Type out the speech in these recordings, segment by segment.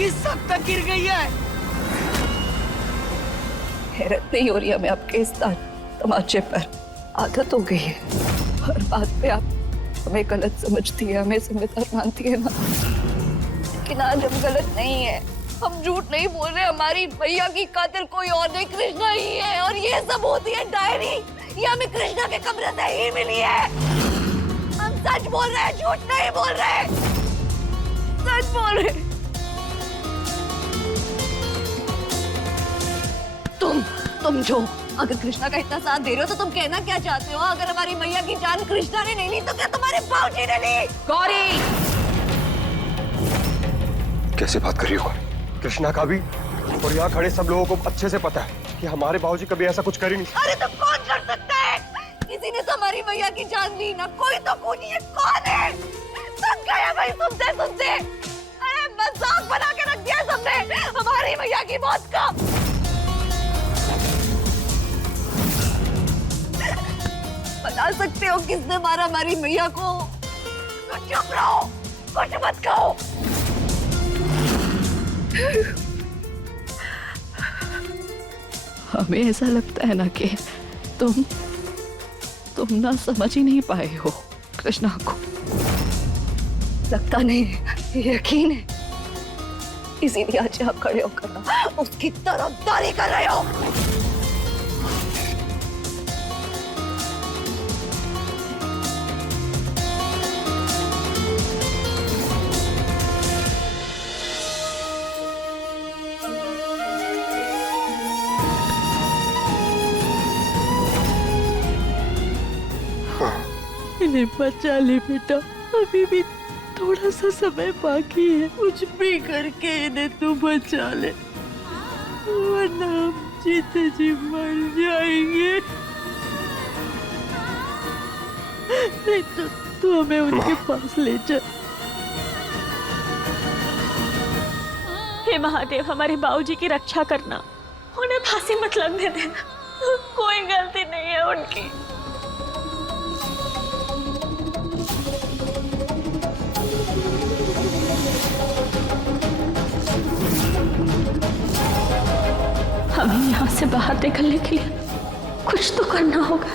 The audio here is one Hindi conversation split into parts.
की सब तक गिर गई है। हैरत नहीं हो रही हमें आपके इस तमाचे पर। आदत हो गई है, हर बात पे आप हमें गलत समझती है, हमें जिम्मेदार मानती है ना। लेकिन आज हम गलत नहीं है, हम झूठ नहीं बोल रहे। हमारी भैया की कातिल कोई और नहीं, कृष्णा ही है। और ये सबूत, ये डायरी, ये हमें कृष्णा के कमरे से ही मिली है। हम सच बोल रहे हैं, झूठ नहीं बोल रहे, सच बोल रहे। तुम जो अगर कृष्णा का इतना साथ दे रहे हो तो तुम कहना क्या चाहते हो? अगर हमारी मैया की जान कृष्णा ने नहीं ली तो क्या तुम्हारे बाबूजी ने ली? गौरी, कैसे बात कर रही हो गौरी? कृष्णा का भी और यहाँ खड़े सब लोगों को अच्छे से पता है कि हमारे बाबूजी कभी ऐसा कुछ कर ही नहीं। अरे तो कौन कर सकता है? किसी ने तो हमारी मैया की जान ली ना, कोई तो खूनी है। कौन है? सब गया भाई तुमसे। अरे मजाक बना के रख दिया सबने हमारी मैया की मौत का। बता सकते हो किसने मारा हमारी मैया को? तो चुप रहो, कुछ मत कहो। हमें ऐसा लगता है ना कि तुम ना समझ ही नहीं पाए हो कृष्णा को। लगता नहीं, यकीन है, इसीलिए आज आप खड़े होकर उसकी तरफदारी कर रहे हो। इन्हें बचा ले बेटा, अभी भी थोड़ा सा समय बाकी है। कुछ भी करके इन्हें तू बचा ले, वरना हम जीते जी मर जाएंगे। नहीं तो तू हमें उनके पास ले जा। हे महादेव, हमारे बाबूजी की रक्षा करना, उन्हें फांसी मत लगने देना। कोई गलती नहीं है उनकी। हमें यहाँ से बाहर निकलने के लिए कुछ तो करना होगा।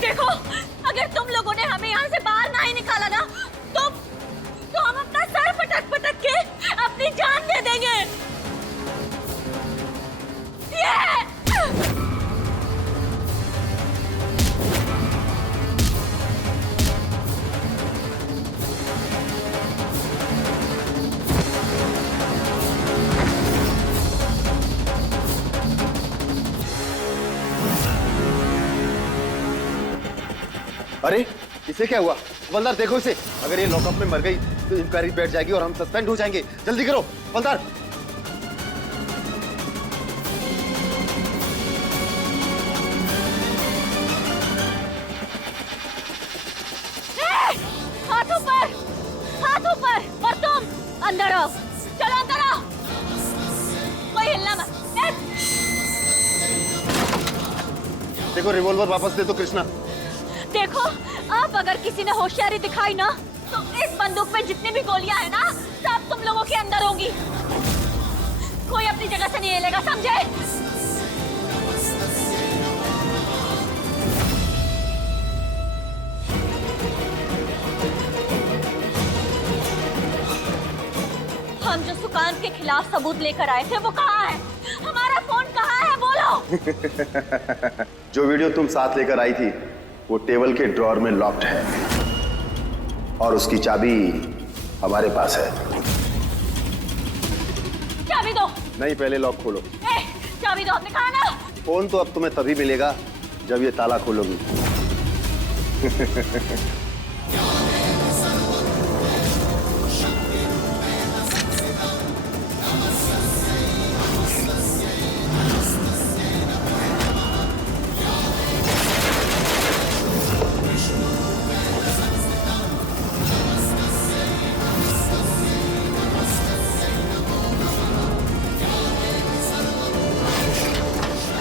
देखो, अगर तुम लोगों ने हमें यहाँ से बाहर ना ही निकाला ना, तो हम अपना सर पटक पटक के अपनी जान दे देंगे। अरे इसे क्या हुआ? हवलदार देखो इसे, अगर ये लॉकअप में मर गई तो इंक्वायरी बैठ जाएगी और हम सस्पेंड हो जाएंगे। जल्दी करो हवलदार। हाथ ऊपर और तुम अंदर आओ। चलो अंदर आओ, कोई हिलना मत। देखो रिवॉल्वर वापस दे दो कृष्णा। देखो, अब अगर किसी ने होशियारी दिखाई ना, तो इस बंदूक में जितनी भी गोलियां है ना, सब तुम लोगों के अंदर होंगी। कोई अपनी जगह से नहीं हिलेगा, समझे? हम जो सुकांत के खिलाफ सबूत लेकर आए थे वो कहाँ है? हमारा फोन कहाँ है? बोलो। जो वीडियो तुम साथ लेकर आई थी वो टेबल के ड्रॉअर में लॉक्ड है और उसकी चाबी हमारे पास है। चाबी दो। नहीं, पहले लॉक खोलो। चाबी दो, आपने कहा ना। फोन तो अब तुम्हें तभी मिलेगा जब ये ताला खोलोगी।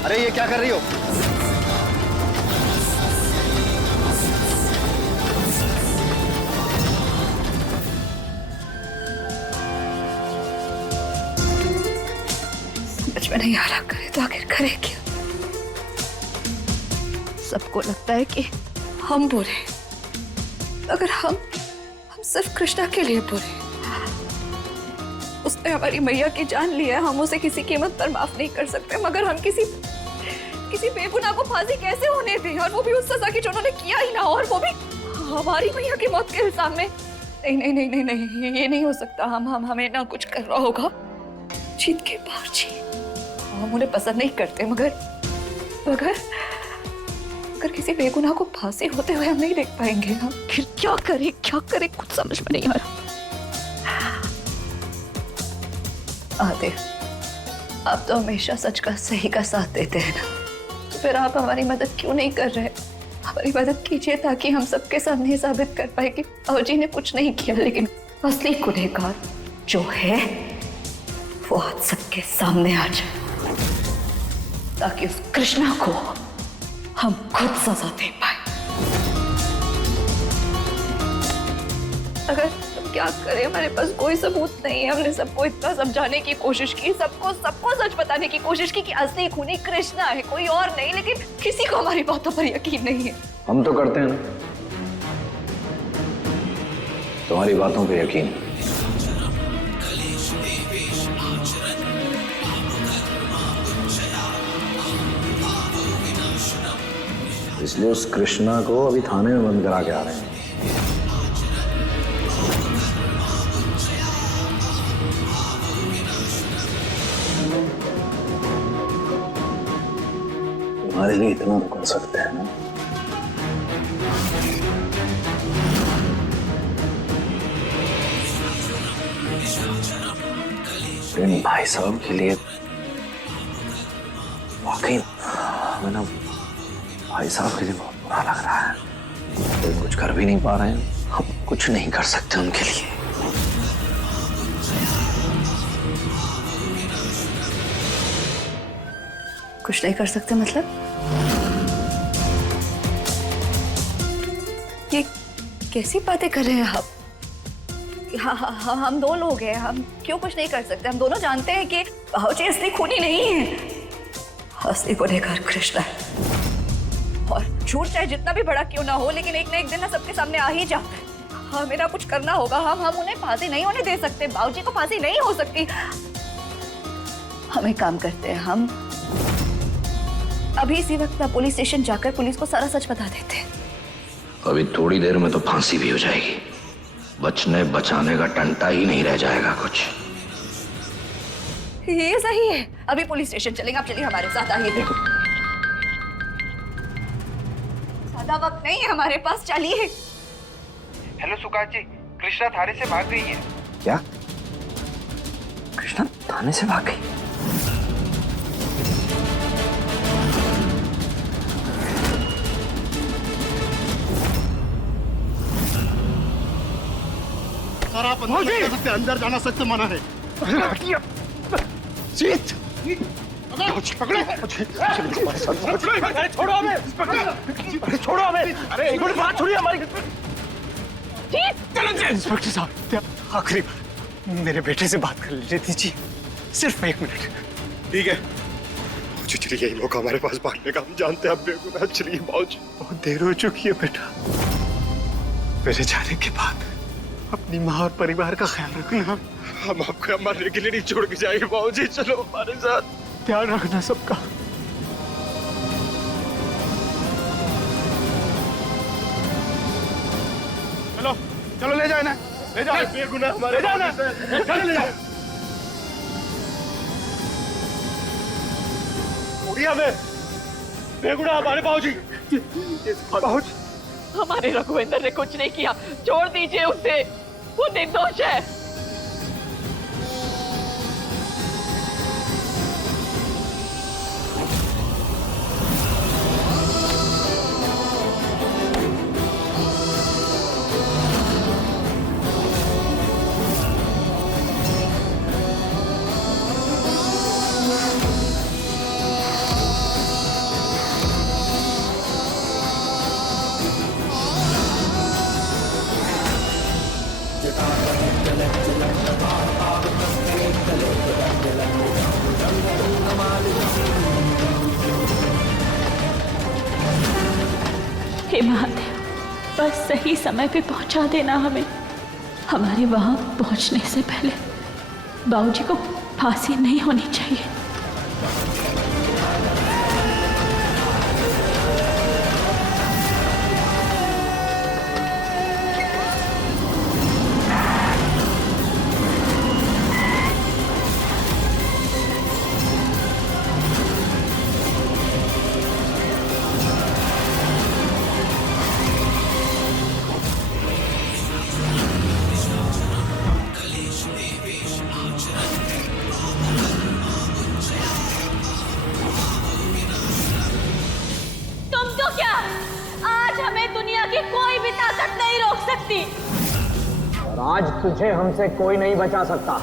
अरे ये क्या कर रही हो? समझ में नहीं आ रहा, करे तो आखिर करे क्या। सबको लगता है कि हम बुरे हैं, अगर हम सिर्फ कृष्णा के लिए बुरे। उसने हमारी मैया की जान ली है, हम उसे किसी कीमत पर माफ नहीं कर सकते, मगर हम किसी बेगुनाह को फांसी कैसे होने दें, और वो भी उस सजा की जो उन्होंने किया ही ना, और वो भी हमारी मैया की मौत के इल्जाम में। नहीं नहीं नहीं नहीं नहीं, ये नहीं हो सकता। हमें ना कुछ कर रहा होगा। जीत के बाहर जी, हम उन्हें पसंद नहीं करते, मगर किसी बेगुनाह को फांसी होते हुए हम नहीं देख पाएंगे। हम फिर क्या करें कुछ समझ में नहीं आ रहा। आते, आप तो हमेशा सच का सही का साथ देते हैं ना, तो फिर आप हमारी मदद क्यों नहीं कर रहे? हमारी मदद कीजिए ताकि हम सबके सामने साबित कर पाए कि बाबूजी ने कुछ नहीं किया, लेकिन असली गुनहगार जो है वो आज सबके सामने आ जाए, ताकि उस कृष्णा को हम खुद सजा दे पाए। अगर हम क्या करें, हमारे पास कोई सबूत नहीं है। हमने सबको इतना समझाने की कोशिश की, सबको सच बताने की कोशिश की कि असली खूनी कृष्णा है, कोई और नहीं, लेकिन किसी को हमारी बातों पर यकीन नहीं है। हम तो करते हैं ना, तुम्हारी बातों पे यकीन। इसलिए उस कृष्णा को अभी थाने में बंद करा के आ रहे हैं। तुम्हारे लिए इतना तो कर सकते हैं ना। इन भाई साहब के लिए वाकई हमें ना भाई साहब के लिए बहुत बुरा लग रहा है। तो कुछ कर भी नहीं पा रहे हैं, हम कुछ नहीं कर सकते उनके लिए। कुछ नहीं कर सकते मतलब? ये कैसी बातें कर रहे हैं आप? हाँ, हम दो लोग हैं, हम क्यों कुछ नहीं कर सकते? हम दोनों जानते हैं कि बाबूजी असली खूनी नहीं है, असली गुनहगार कृष्णा है। और झूठ चाहे जितना भी बड़ा क्यों ना हो, लेकिन एक ना एक दिन ना सबके सामने आ ही जाता है। हमें ना कुछ करना होगा। हम उन्हें फांसी नहीं होने दे सकते, बाबूजी को फांसी नहीं हो सकती। हम एक काम करते हैं, हम अभी इसी वक्त ना पुलिस स्टेशन जाकर पुलिस को सारा सच बता देते हैं। अभी थोड़ी देर में तो फांसी भी हो जाएगी, बचने बचाने का टंटा ही नहीं रह जाएगा कुछ। ये सही है, अभी पुलिस स्टेशन चलेंगे। आप चलिए हमारे साथ, आइए। देखो ज्यादा वक्त नहीं है हमारे पास, चलिए। हेलो सुकाश जी, कृष्णा थाने से भाग गई है। क्या? कृष्णा थाने से भाग गई? सर आप अंदर नहीं जा सकते, अंदर जाना सख्त मना है। जीत पकड़ो, छोड़ो हमें, अरे छोड़ो हमें, अरे एक मिनट बात छोड़िए हमारी। इंस्पेक्टर साहब, आखिरी मेरे बेटे से बात कर लीजिए, दीजिए सिर्फ 1 मिनट। ठीक है, चलिए यही मौका हमारे पास भागने का। हम जानते हैं आप बेगुनाह। चलिए बाबूजी, बहुत देर हो चुकी है बेटा। मेरे जाने के बाद अपनी माँ और परिवार का ख्याल रखना। हम आपको मरने के लिए नहीं छोड़ के जाएंगे बाबूजी, चलो हमारे साथ, ध्यान रखना सबका। चलो चलो, ले जाओ ना, ले जाओ, बेगुनाह हमारे, ले जाओ ना, चलो ले जाओ। उड़िया में बेगुनाह हमारे बाबूजी। बाबूजी, हमारे रघुवेंद्र ने कुछ नहीं किया, छोड़ दीजिए उसे, वो निर्दोष है। जटा हे महादेव, बस सही समय पे पहुंचा देना हमें। हमारे वहां पहुंचने से पहले बाबूजी को फांसी नहीं होनी चाहिए। तुम तो क्या, आज हमें दुनिया की कोई भी ताकत नहीं रोक सकती। और आज तुझे हमसे कोई नहीं बचा सकता।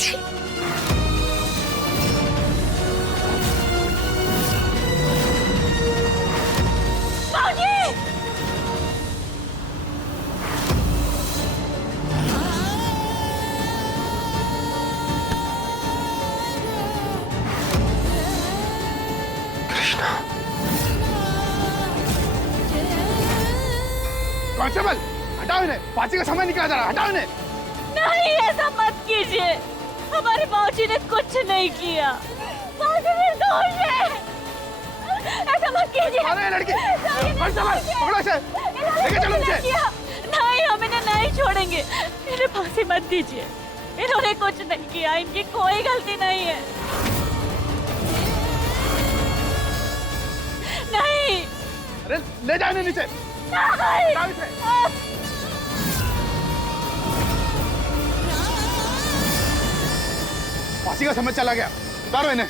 बाबूजी। बाबूजी! कांस्टेबल हटाओ इन्हें, फांसी का समय निकला जा रहा है, हटाओ इन्हें। नहीं, ऐसा मत कीजिए। हमारे बाबूजी ने कुछ नहीं किया। बाबूजी निर्दोष है। ऐसा मत कीजिए। अरे लड़की, कांस्टेबल पकड़ो इसे, लेके चलो मुझे। नहीं, हम इन्हें नहीं छोड़ेंगे। इन्हें फांसी मत दीजिए। इन्होंने कुछ नहीं किया, इनकी कोई गलती नहीं है। नहीं। अरे ले जाओ इन्हें नीचे। नहीं। हटाओ इसे। फांसी का समय चला गया, उतारो इन्हें।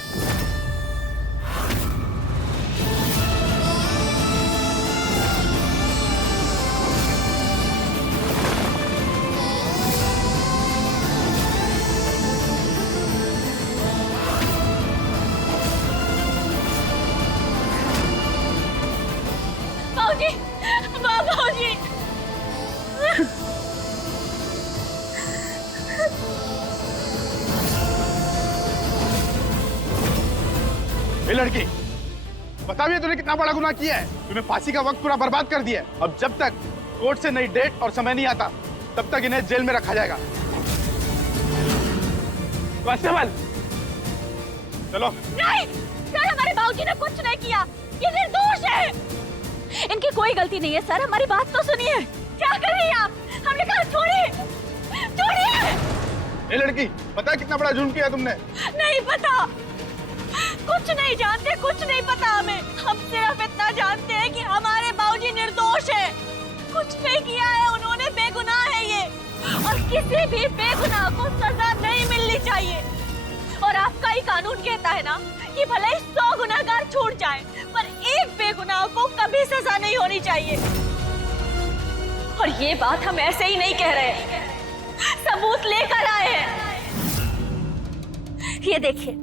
बाबूजी, बाबूजी। ये लड़की, बता भी तूने कितना बड़ा गुनाह किया है। तूने फांसी का वक्त पूरा बर्बाद कर दिया। अब जब तक कोर्ट से नई डेट और समय नहीं आता, तब तक इन्हें जेल में रखा जाएगा। कांस्टेबल चलो। नहीं सर, हमारे बाबूजी ने कुछ नहीं किया। ये निर्दोष है। इनकी कोई गलती नहीं है सर, हमारी बात तो सुनिए। क्या कर रही हैं आप? हमने कहा छोड़िए, छोड़िए। ये लड़की, पता है कितना बड़ा जुर्म किया तुमने? नहीं पता, कुछ नहीं जानते, कुछ नहीं पता हमें। हम सिर्फ इतना जानते हैं कि हमारे बाबूजी निर्दोष है। कुछ नहीं किया है उन्होंने, बेगुनाह है ये। और किसी भी बेगुनाह को सजा नहीं मिलनी चाहिए। और आपका ही कानून कहता है ना कि भले ही 100 गुनहगार छूट जाए, पर एक बेगुनाह को कभी सजा नहीं होनी चाहिए। और ये बात हम ऐसे ही नहीं कह रहे, सबूत लेकर आए हैं। ये देखिए,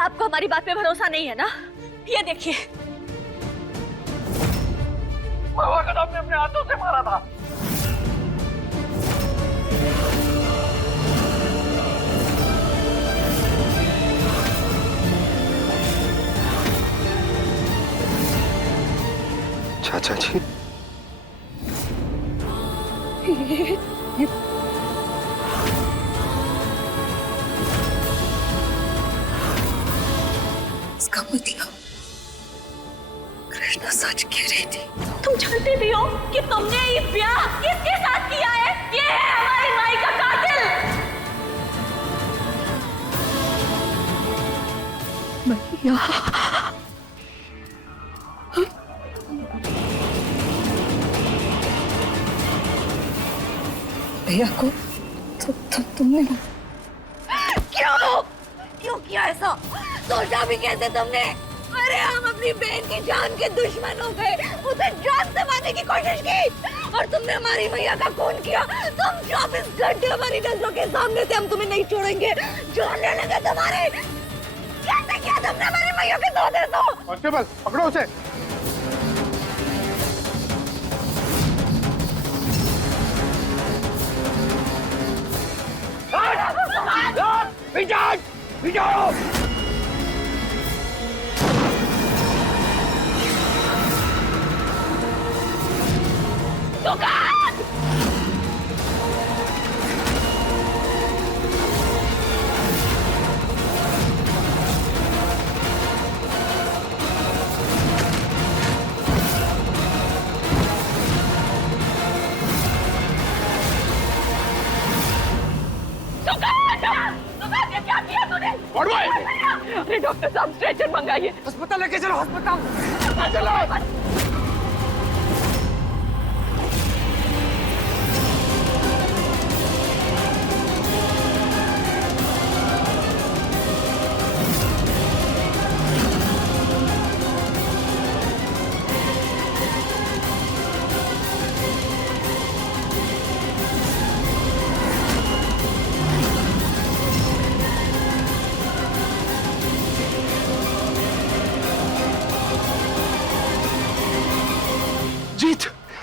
आपको हमारी बात पे भरोसा नहीं है ना? ये देखिए, बाबा का आपने अपने हाथों से मारा था। चाचा जी, इसका मतलब कृष्णा सच कह रही थी। तुम जानते भी हो कि तुमने ये ब्याह किसके साथ किया है? ये है हमारी माई का कातिल। भैया, भैया को तुमने क्यों किया ऐसा? सोचा भी कैसे तुमने? अरे हम अपनी बहन की जान के दुश्मन हो गए, उसे जान से मारने की कोशिश की, और तुमने हमारी मैया का खून किया। तुम 24 घंटे हमारी नजरों के सामने थे, हम तुम्हें नहीं छोड़ेंगे। जान ले लेंगे तुम्हारे। कैसे किया तुमने हमारी मैया के सौदे को? कांस्टेबल पकड़ो उसे। क्या किया तूने? अरे डॉक्टर साहब, स्ट्रेचर मंगाइए। अस्पताल लेके चलो, अस्पताल चलो।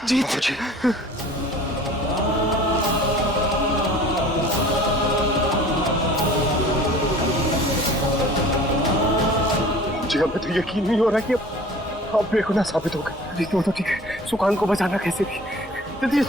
जीत मुझे अब तो यकीन नहीं हो रहा कि अब बेगुनाह साबित हो गए। जीत वो तो ठीक है, सुकांत को बचाना कैसे भी जल्दी।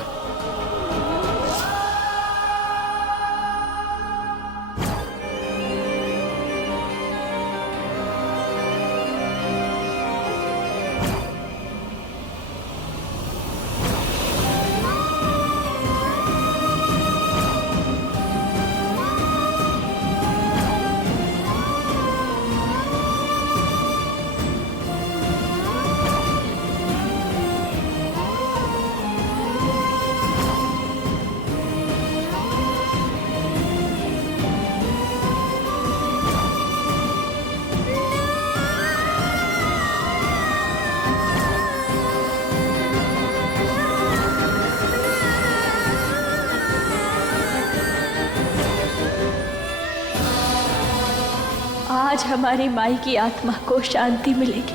आज हमारी माई की आत्मा को शांति मिलेगी।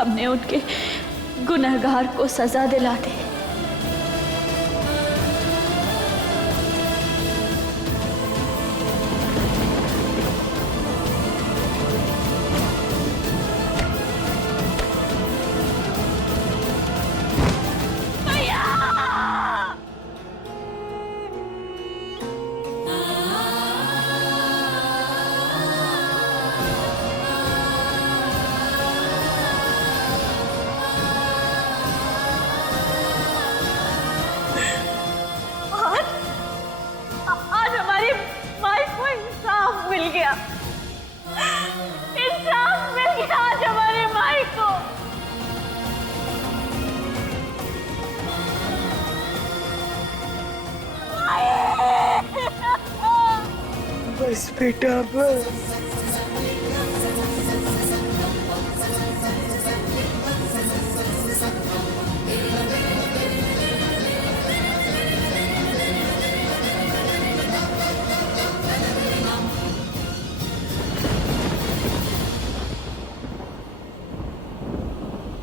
हमने उनके गुनहगार को सजा दिला दी। आज हमारी माई को इंसाफ मिल गया। इंसाफ मिल गया आज हमारी माई को। बस बेटा बस।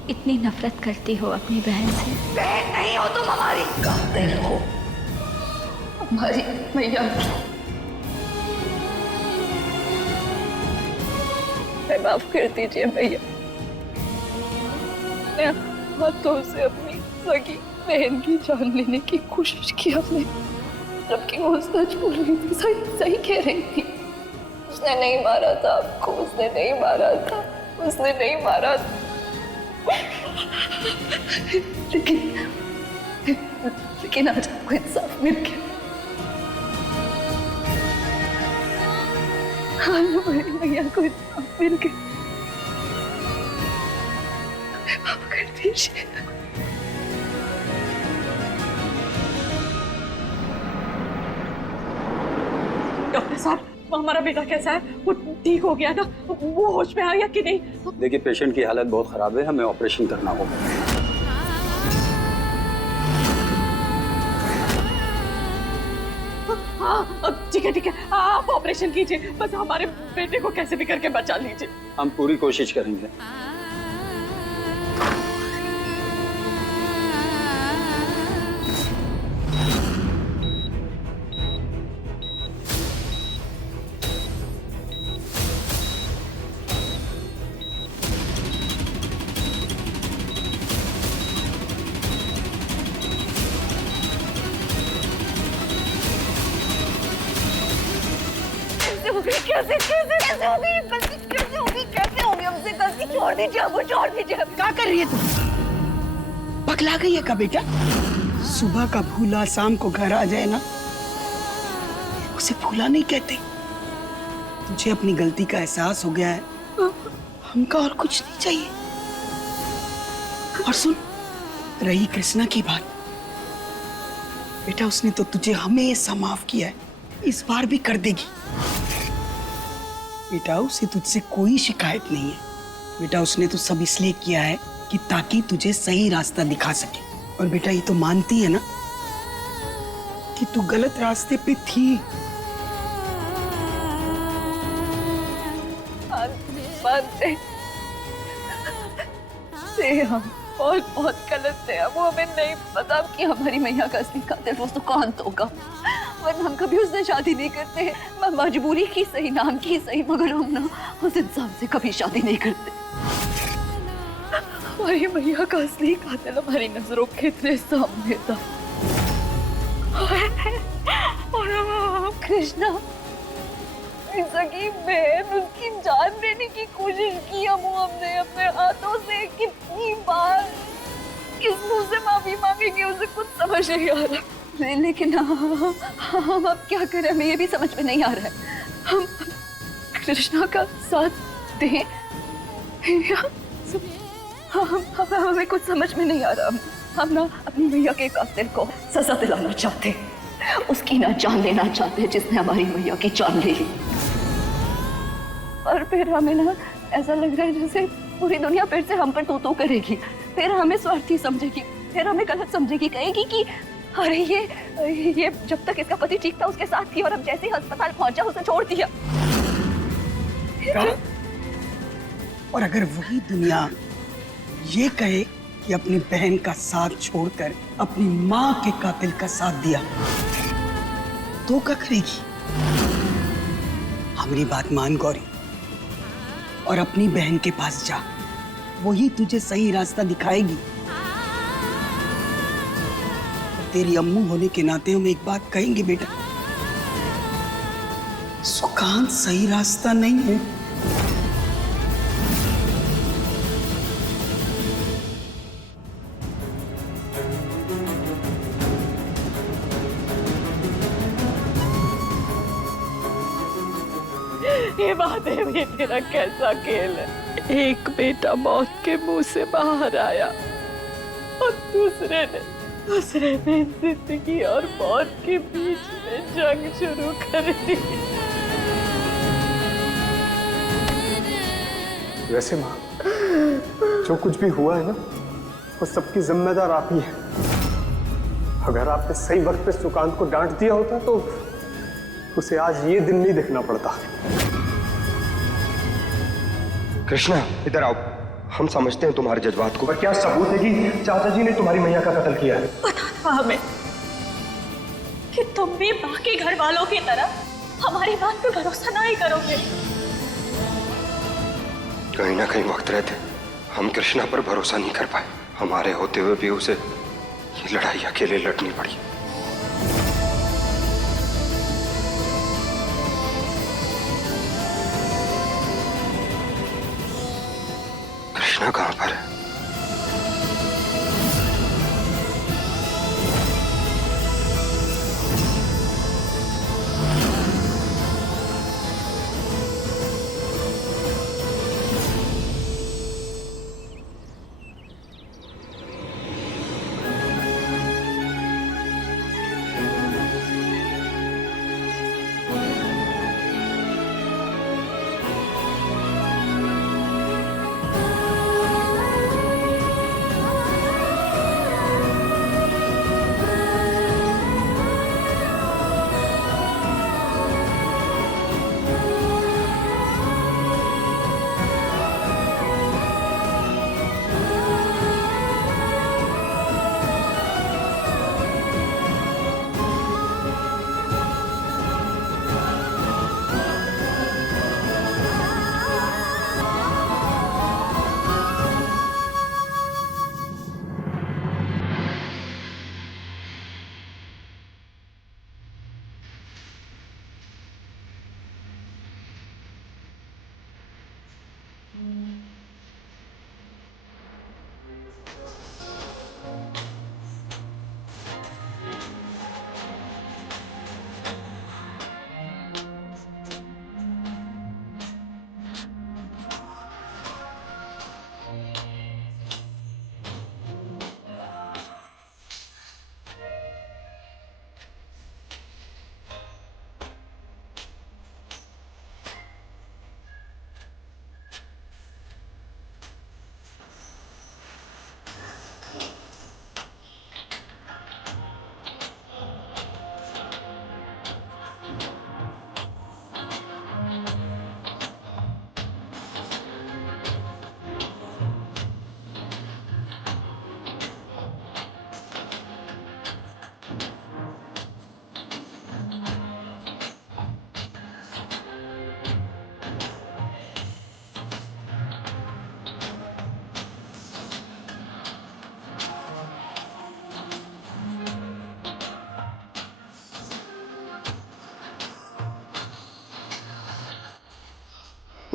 इतनी नफरत करती हो अपनी बहन से? बहन नहीं हो तुम हमारी, कातिल हो हमारी मैया की। मैं माफ कर दीजिए मैया। मैं हाथों से अपनी सगी बहन की जान लेने की कोशिश की हमने, जबकि वो सच बोल रही थी, सही कह रही थी। उसने नहीं मारा था आपको, उसने नहीं मारा था, उसने नहीं मारा था। लेकिन आज आपको इंसाफ मिल गया। आज हमारी मैया को इंसाफ मिल गया। माफ कर दीजिए। डॉक्टर साहब, हमारा बेटा कैसा है? वो ठीक हो गया ना? वो होश में आया कि नहीं? देखिए, पेशेंट की हालत बहुत खराब है, हमें ऑपरेशन करना होगा। हाँ ठीक है, आप ऑपरेशन कीजिए, बस हमारे बेटे को कैसे भी करके बचा लीजिए। हम पूरी कोशिश करेंगे। कैसे होगी हमसे गलती? छोड़ दीजिए, हमको छोड़ दीजिए। क्या कर रही है तुम? पगला गई है का बेटा? सुबह का भूला शाम को घर आ जाए ना, उसे भूला नहीं कहते। तुझे अपनी गलती का एहसास हो गया है, हमका और कुछ नहीं चाहिए। और सुन, रही कृष्णा की बात, बेटा उसने तो तुझे हमेशा माफ किया है, इस बार भी कर देगी। बेटा उसे तुझसे कोई शिकायत नहीं है। बेटा उसने तो सब इसलिए किया है कि ताकि तुझे सही रास्ता दिखा सके। और बेटा ये तो मानती है ना कि तू गलत रास्ते पे थी। मानते से हम बहुत बहुत गलत थे वो, हमें नहीं पता कि हमारी मैया का असली कातिल वो सुकांत होगा, वरना हम कभी उससे शादी नहीं करते। मजबूरी की सही, नाम की सही, मगर हम ना उस इंसान से कभी शादी नहीं करते। हमारी मैया का असली कातिल हमारी नजरों के इतने सामने था। और कृष्णा सगी बहन, उसकी जान लेने की कोशिश की हमने अपने हाथों से कितनी बार। किस मुंह से माफी मांगेंगे, उसे कुछ समझ नहीं आ रहा। लेकिन हम अब क्या करें, हमें ये भी समझ में नहीं आ रहा है। हम कृष्णा का साथ दें या हमें कुछ समझ में नहीं आ रहा। हम ना अपनी मैया के कातिल को सजा दिलाना चाहते, उसकी ना जान लेना चाहते जिसने हमारी मैया की जान ले ली। और फिर हमें ना ऐसा लग रहा है जैसे पूरी दुनिया फिर से हम पर तू करेगी, फिर हमें स्वार्थी समझेगी, फिर हमें गलत समझेगी, कहेगी कि अरे ये जब तक इसका पति ठीक था उसके साथ थी और अब जैसे ही अस्पताल पहुंचा उसे छोड़ दिया। और अगर वही दुनिया ये कहे कि अपनी बहन का साथ छोड़कर अपनी माँ के कातिल का साथ दिया, तो क्या करेगी? हमारी बात मान गौरी, और अपनी बहन के पास जा, वही तुझे सही रास्ता दिखाएगी। तेरी अम्मू होने के नाते हम एक बात कहेंगे बेटा, सुकांत सही रास्ता नहीं है। ये बातें भी तेरा कैसा खेल है? एक बेटा मौत के मुंह से बाहर आया और दूसरे ने जिंदगी और मौत के बीच में जंग शुरू कर दी। वैसे माँ, जो कुछ भी हुआ है ना, वो सबकी जिम्मेदार आप ही है। अगर आपने सही वक्त पे सुकांत को डांट दिया होता तो उसे आज ये दिन नहीं देखना पड़ता। कृष्णा, इधर आओ। हम समझते हैं तुम्हारे जज्बात को, पर क्या सबूत है कि चाचा जी ने तुम्हारी मैया का कत्ल किया है? बता दो हमें कि तुम भी बाकी घर वालों की तरह हमारी बात पे भरोसा नहीं करोगे। कहीं ना कहीं वक्त रहते हम कृष्णा पर भरोसा नहीं कर पाए। हमारे होते हुए भी उसे ये लड़ाई अकेले लड़नी पड़ी। कृष्णा कहां पर है?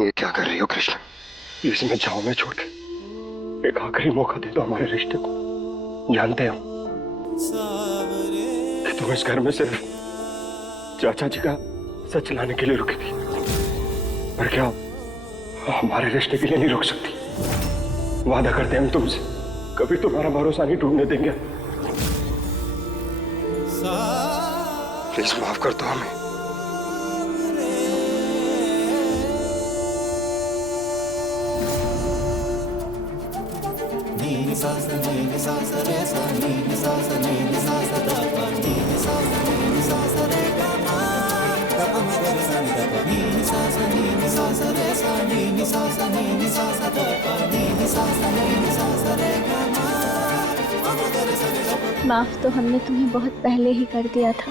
ये क्या कर रही हो कृष्ण? इसमें जाओ में छोड़ के एक आखिरी मौका दे दो हमारे रिश्ते को। जानते हो कि तुम इस घर में सिर्फ चाचा जी का सच लाने के लिए रुकी थी, पर क्या हमारे रिश्ते के लिए नहीं रुक सकती? वादा करते हैं हम तुमसे, कभी तुम्हारा भरोसा नहीं टूटने देंगे। प्लीज माफ कर दो हमें। माफ तो हमने तुम्हें बहुत पहले ही कर दिया था,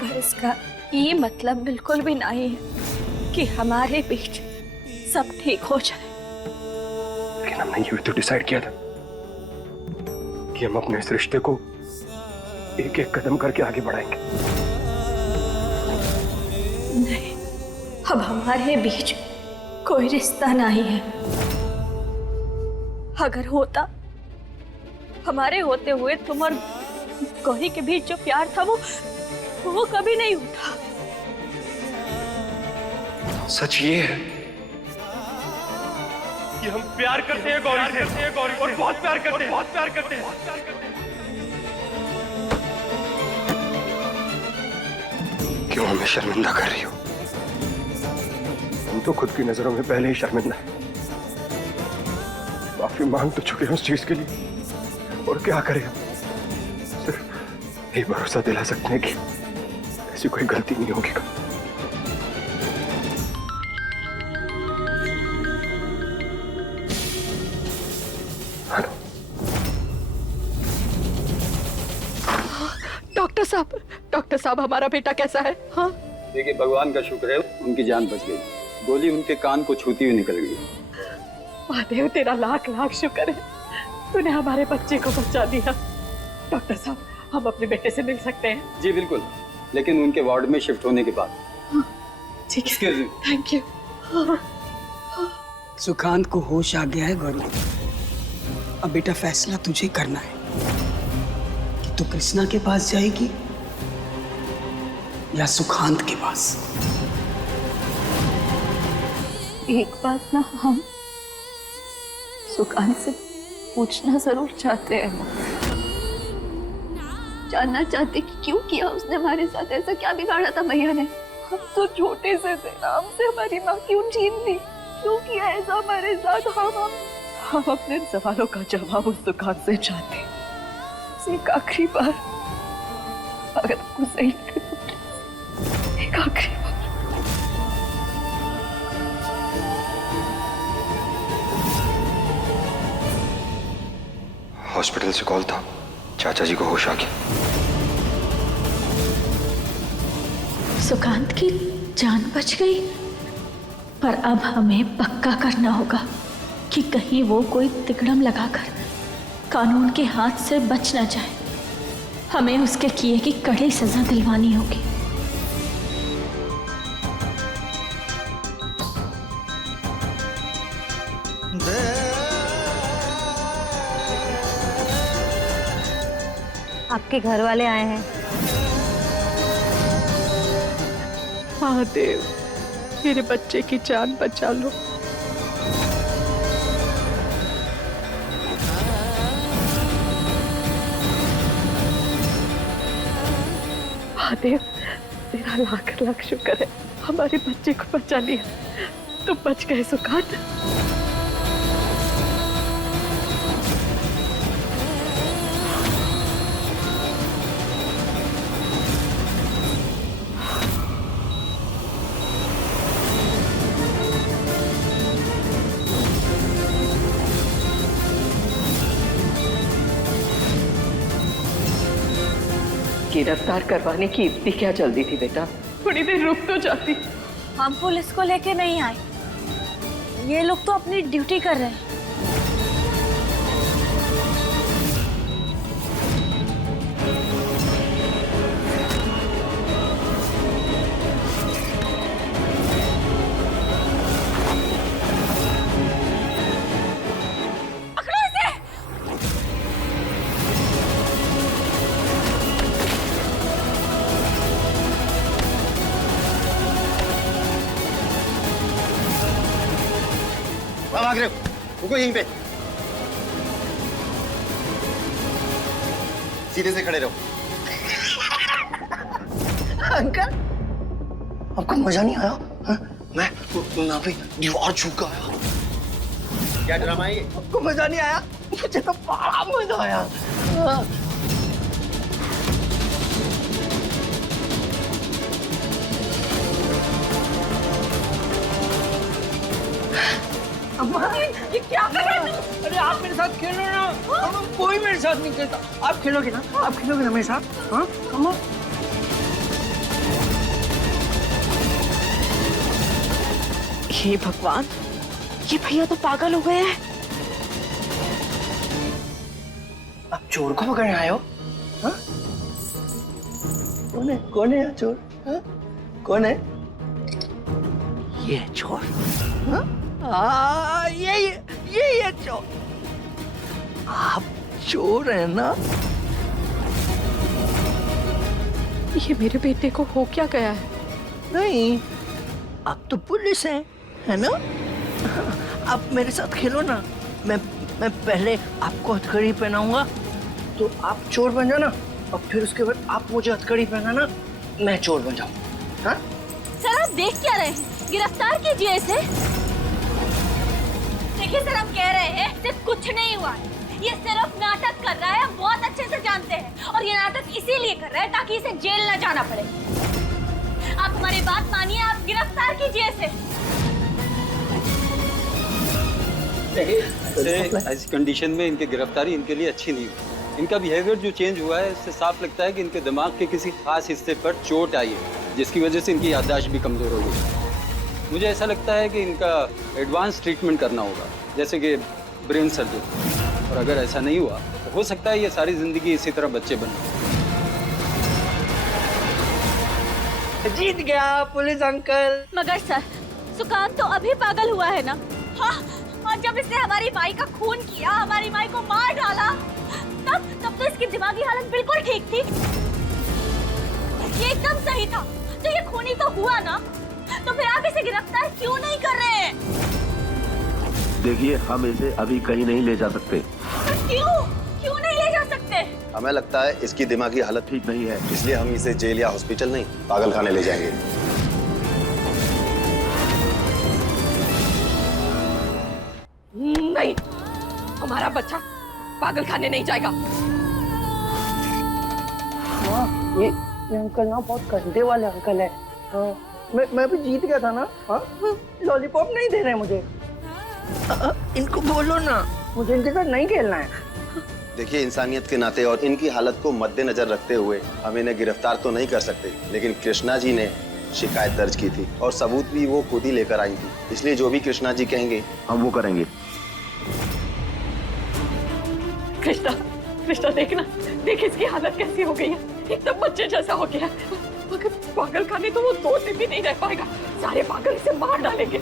पर इसका ये मतलब बिल्कुल भी नहीं है कि हमारे बीच सब ठीक हो जाए। लेकिन हमने ये भी तो डिसाइड किया था कि हम अपने इस रिश्ते को एक एक कदम करके आगे बढ़ाएंगे। नहीं, अब हमारे बीच कोई रिश्ता नहीं है। अगर होता, हमारे होते हुए तुम और गौरी के बीच जो प्यार था वो कभी नहीं होता। सच ये है कि हम प्यार करते हैं गौरी से, और बहुत प्यार करते हैं, बहुत प्यार करते हैं। क्यों हमें शर्मिंदा कर रही हो? हम तो खुद की नजरों में पहले ही शर्मिंदा हैं। माफी मांग तो चुके हैं उस चीज के लिए, और क्या करें हम? सिर्फ यही भरोसा दिला सकते हैं कि ऐसी कोई गलती नहीं होगी। हेलो डॉक्टर साहब हमारा बेटा कैसा है? हाँ देखिए, भगवान का शुक्र है उनकी जान बच गई। गोली उनके कान को छूती हुई निकल गई। महादेव तेरा लाख लाख शुक्र है, तूने हमारे बच्चे को बचा दिया। डॉक्टर साहब हम अपने बेटे से मिल सकते हैं? जी बिल्कुल, लेकिन उनके वार्ड में शिफ्ट होने के बाद। ठीक है, थैंक यू। सुखांत को होश आ गया है गौरी। अब बेटा फैसला तुझे करना है कि तू कृष्णा के पास जाएगी या सुखांत के पास। एक बात ना, हम सुखांत से पूछना जरूर चाहते हैं, जानना चाहते कि क्यों किया उसने हमारे साथ ऐसा, क्या बिगाड़ा था भैया ने? हम तो छोटे से थे, हमसे हमारी माँ क्यों छीन ली, क्यों किया ऐसा हमारे साथ? हम अपने सवालों का जवाब उस दुकान से चाहते हैं। एक आखिरी बार, अगर आपको सही लगे तो एक आखिरी बार। हॉस्पिटल से कॉल था, चाचा जी को होश आ गया। सुकांत की जान बच गई, पर अब हमें पक्का करना होगा कि कहीं वो कोई तिकड़म लगाकर कानून के हाथ से बच न जाए। हमें उसके किए की कड़ी सजा दिलवानी होगी। आपके घर वाले आए हैं। महादेव मेरे बच्चे की जान बचा लो। महादेव तेरा लाख लाख शुक्र है, हमारे बच्चे को बचा लिया। तुम बच गए सुकांत। गिरफ्तार करवाने की इतनी क्या जल्दी थी बेटा? थोड़ी देर रुक तो जाती। हम पुलिस को लेके नहीं आए, ये लोग तो अपनी ड्यूटी कर रहे हैं। रुको यहीं पे, सीधे से खड़े रहो। अंकल, आपको मजा नहीं आया? हाँ? मैं यहाँ पे दीवार छू के आया। क्या ड्रामा है ये? आपको मजा नहीं आया? मुझे तो बड़ा मजा आया। हाँ। अम्मा, ये क्या कर रहे हो? अरे आप मेरे साथ खेलो ना। कोई मेरे साथ नहीं खेलता। आप खेलोगे ना? आप खेलोगे ना मेरे साथ? हाँ? अम्मा। हे भगवान, ये भैया तो पागल हो गए हैं। आप चोर को पकड़ने आए हो? हाँ? कौन है? कौन है यहाँ चोर? हाँ? कौन है? ये है चोर। हाँ? ये है चोर। आप चोर है ना? ये मेरे बेटे को हो क्या गया है? नहीं, आप तो पुलिस हैं, है ना? आप मेरे साथ खेलो ना। मैं पहले आपको हथकड़ी पहनाऊंगा, तो आप चोर बन जाना, और फिर उसके बाद आप मुझे हथकड़ी पहनाना, मैं चोर बन जाऊँ। हाँ? सर आप देख क्या रहे हैं? गिरफ्तार कीजिए इसे। देखिए सर, हम कह रहे हैं सिर्फ कुछ नहीं हुआ है। ये सिर्फ नाटक कर रहा है, हम बहुत अच्छे से जानते हैं, और ये नाटक इसीलिए कर रहा है ताकि इसे जेल न जाना पड़े। आप हमारी बात मानिए, आप गिरफ्तार कीजिए इसे। ऐसी कंडीशन में इनकी गिरफ्तारी इनके लिए अच्छी नहीं हुई। इनका बिहेवियर जो चेंज हुआ है, इससे साफ लगता है कि इनके दिमाग के किसी खास हिस्से पर चोट आई है, जिसकी वजह से इनकी याददाश्त भी कमजोर हो गई। मुझे ऐसा लगता है कि इनका एडवांस ट्रीटमेंट करना होगा, जैसे कि ब्रेन सर्जरी। और अगर ऐसा नहीं हुआ तो हो सकता है ये सारी जिंदगी इसी तरह बच्चे बने। जीत गया पुलिस अंकल। मगर सर, सुकांत तो अभी पागल हुआ है ना? हाँ, और जब इसने हमारी माई का खून किया, हमारी माई को मार डाला, तब तो इसकी दिमागी हालत बिल्कुल ठीक थी। ये एकदम सही था। तो ये खूनी तो हुआ ना, तो फिर आप इसे गिरफ्तार क्यों नहीं कर रहे हैं? देखिए, हम इसे अभी कहीं नहीं ले जा सकते। क्यों नहीं ले जा सकते? हमें लगता है इसकी दिमागी हालत ठीक नहीं है, इसलिए हम इसे जेल या हॉस्पिटल नहीं, पागल खाने ले जाएंगे। नहीं, हमारा बच्चा पागल खाने नहीं जाएगा। हाँ, ये अंकल ना बहुत कंधे वाले अंकल है। हाँ, मैं भी जीत गया था ना। हाँ, लॉलीपॉप नहीं दे रहे मुझे। इनको बोलो ना, मुझे इनके साथ नहीं खेलना है। देखिए, इंसानियत के नाते और इनकी हालत को मद्देनजर रखते हुए हम इन्हें गिरफ्तार तो नहीं कर सकते, लेकिन कृष्णा जी ने शिकायत दर्ज की थी और सबूत भी वो खुद ही लेकर आई थी, इसलिए जो भी कृष्णा जी कहेंगे हम वो करेंगे। कृष्णा देखना, देख इसकी हालत कैसी हो गई है, एकदम बच्चे जैसा हो गया है। मगर पागल खाने तो वो 2 दिन भी नहीं रह पाएगा, सारे पागल इसे मार डालेंगे।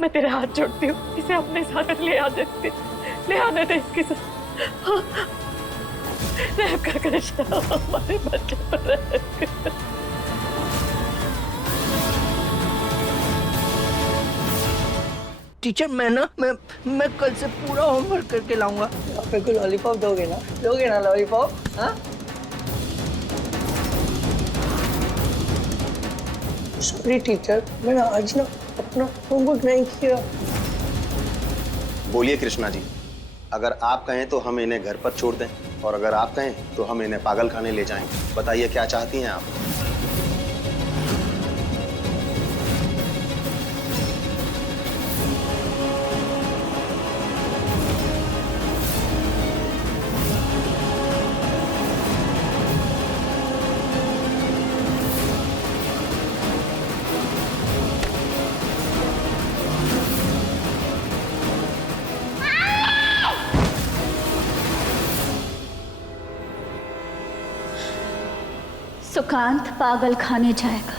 मैं तेरे हाथ जोड़ती हूँ, इसे अपने साथ ले आने दे इसके साथ। रहम कर कृष्णा, हमारे बच्चे पर रहम कर। टीचर, मैं कल से पूरा होमवर्क करके लाऊंगा। आप मेरे को लॉलीपॉप दोगे ना लॉलीपॉप? हाँ? सॉरी टीचर, मैंने आज ना अपना होमवर्क नहीं किया। बोलिए कृष्णा जी, अगर आप कहें तो हम इन्हें घर पर छोड़ दें, और अगर आप कहें तो हम इन्हें पागल खाने ले जाएं। बताइए क्या चाहती हैं आप? सुकांत पागल खाने जाएगा।